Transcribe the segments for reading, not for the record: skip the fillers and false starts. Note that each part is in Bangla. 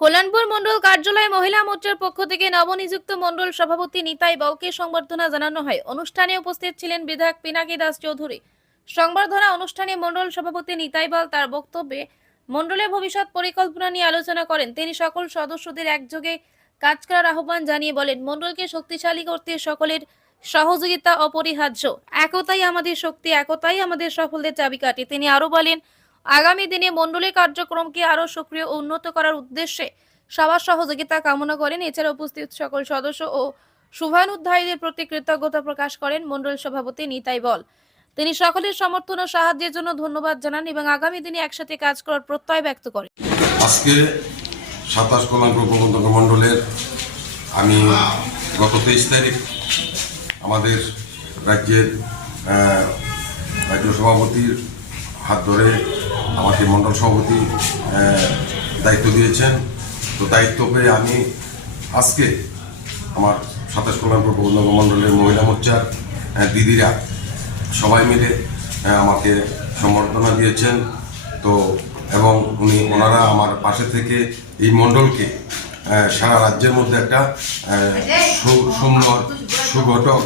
কল্যাণপুর মণ্ডল কার্যালয়ে মহিলা মোর্চার পক্ষ থেকে নবনিযুক্ত মণ্ডল সভাপতি নিতাই বলকে সংবর্ধনা জানানো হয়। অনুষ্ঠানে উপস্থিত ছিলেন বিধায়ক পিনাকি দাস চৌধুরী। সংবর্ধনা অনুষ্ঠানে মণ্ডল সভাপতি নিতাই বল তার বক্তব্যে মণ্ডলের ভবিষ্যৎ পরিকল্পনা নিয়ে আলোচনা করেন। তিনি সকল সদস্যদের একযোগে কাজ করার আহ্বান জানিয়ে বলেন, মণ্ডলকে শক্তিশালী করতে সকলের সহযোগিতা অপরিহার্য। একতাই আমাদের শক্তি, একতাই আমাদের সাফল্যের চাবিকাঠি। তিনি আরো বলেন, আগামী দিনে মণ্ডলের কার্যক্রমকে আরো সক্রিয় ও উন্নত করার উদ্দেশ্যে সবার সহযোগিতা কামনা করেন। এছাড়া উপস্থিত সকল সদস্য ও শুভানুধ্যায়ীদের প্রতি কৃতজ্ঞতা প্রকাশ করেন মণ্ডল সভাপতি নিতাই বল। তিনি সকলের সমর্থন ও সাহায্যের জন্য ধন্যবাদ জানান এবং আগামী দিনে একসাথে কাজ করার প্রত্যয় ব্যক্ত করেন। আজকে 27 কল্যাণপুর প্রবন্ধক মণ্ডলের আমি গত 23 তারিখ আমাদের রাজ্যের রাজ্য সভাপতির হাত ধরে আমাকে মণ্ডল সভাপতি দায়িত্ব দিয়েছেন। তো দায়িত্ব পেয়ে আমি আজকে আমার 27 কল্যাণপুর প্রবন্ধক মণ্ডলের মহিলা মোর্চার দিদিরা সবাই মিলে আমাকে সম্বর্ধনা দিয়েছেন। তো এবং ওনারা আমার পাশে থেকে এই মণ্ডলকে সারা রাজ্যের মধ্যে একটা সুন্দর সুগঠক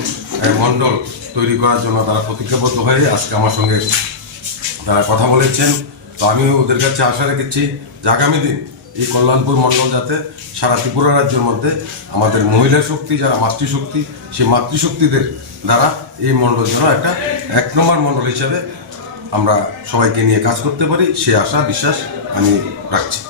মণ্ডল তৈরি করার জন্য তারা প্রতিজ্ঞাবদ্ধ হয়ে আজকে আমার সঙ্গে তারা কথা বলেছেন। তো আমি ওদের কাছে আশা রেখেছি যে আগামী দিন এই কল্যাণপুর মণ্ডল যাতে সারা ত্রিপুরা রাজ্যের মধ্যে আমাদের মহিলা শক্তি যারা মাতৃশক্তি, সেই মাতৃশক্তিদের দ্বারা এই মণ্ডল যেন একটা 1 নম্বর মণ্ডল হিসেবে আমরা সবাইকে নিয়ে কাজ করতে পারি, সে আশা বিশ্বাস আমি রাখছি।